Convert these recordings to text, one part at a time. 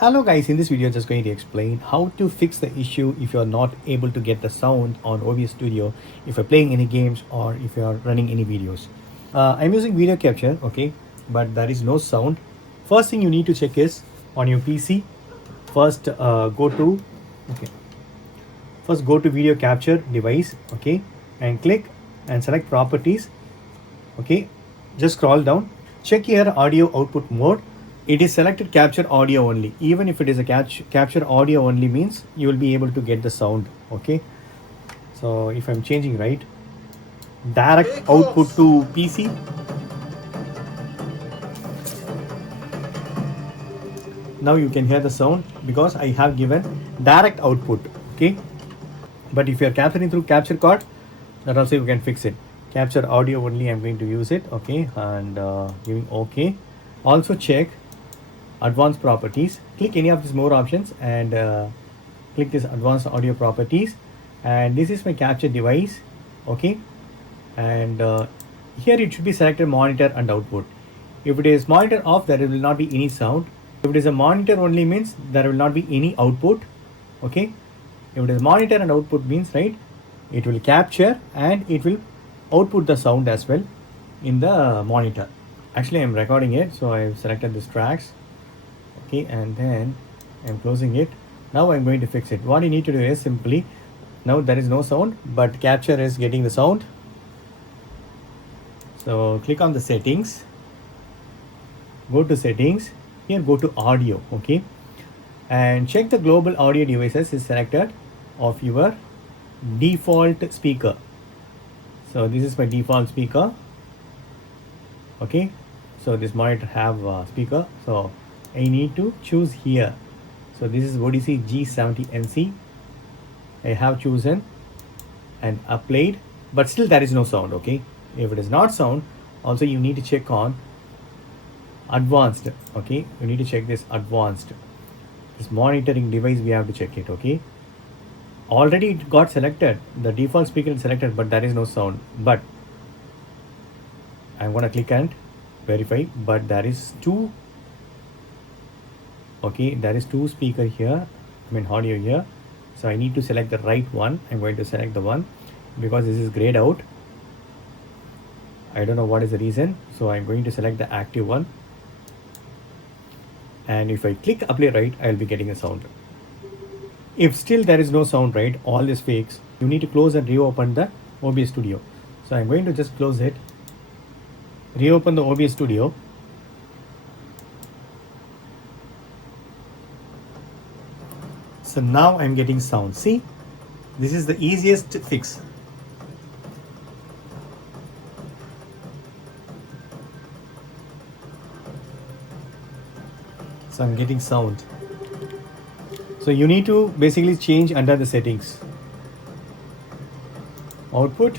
Hello guys, in this video I'm just going to explain how to fix the issue if you're not able to get the sound on OBS Studio if you're playing any games or if you're running any videos. I'm using video capture, okay, but there is no sound. First thing you need to check is on your PC. First go to video capture device, okay, and click and select properties, okay. Just scroll down, check here audio output mode. It is selected capture audio only. Even if it is a capture audio only means you will be able to get the sound, okay. So if I'm changing right, direct output to PC, now you can hear the sound because I have given direct output, okay. But if you are capturing through capture card, that also you can fix it. Capture audio only I'm going to use it, okay, and giving okay. Also check advanced properties, click any of these more options and click this advanced audio properties, and this is my capture device, okay. And here it should be selected monitor and output. If it is monitor off, there will not be any sound. If it is a monitor only means there will not be any output, okay. If it is monitor and output means, right, it will capture and it will output the sound as well in the monitor. Actually I'm recording it, so I've selected these tracks, okay, and then I'm closing it. Now I'm going to fix it. What you need to do is simply, now there is no sound but capture is getting the sound. So click on the settings, go to settings, here go to audio, okay, and check the global audio devices is selected of your default speaker. So this is my default speaker, okay. So this monitor have a speaker, so I need to choose here. So this is ODC G70NC. I have chosen and applied, but still there is no sound, okay. If it is not sound, also you need to check on advanced, okay. You need to check this advanced, this monitoring device, we have to check it, okay. Already it got selected, the default speaker is selected, but there is no sound. But I'm gonna click and verify, but there is two, okay, there is two speaker here, I mean audio here. So I need to select the right one. I'm going to select the one because this is grayed out. I don't know what is the reason, so I'm going to select the active one, and if I click apply right, I'll be getting a sound. If still there is no sound, right, all this fakes, you need to close and reopen the OBS Studio. So I'm going to just close it, reopen the OBS Studio. So now I'm getting sound. See, this is the easiest fix. So I'm getting sound. So you need to basically change under the settings. Audio,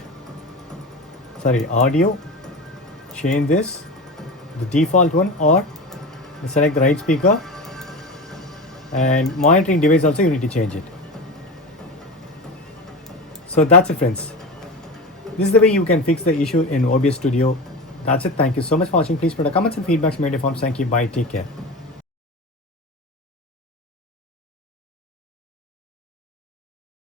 change this, the default one, or select the right speaker, and monitoring device also you need to change it. So that's it, friends. This is the way you can fix the issue in OBS Studio. That's it. Thank you so much for watching. Please put a comments and feedbacks in my forms. Thank you. Bye. Take care.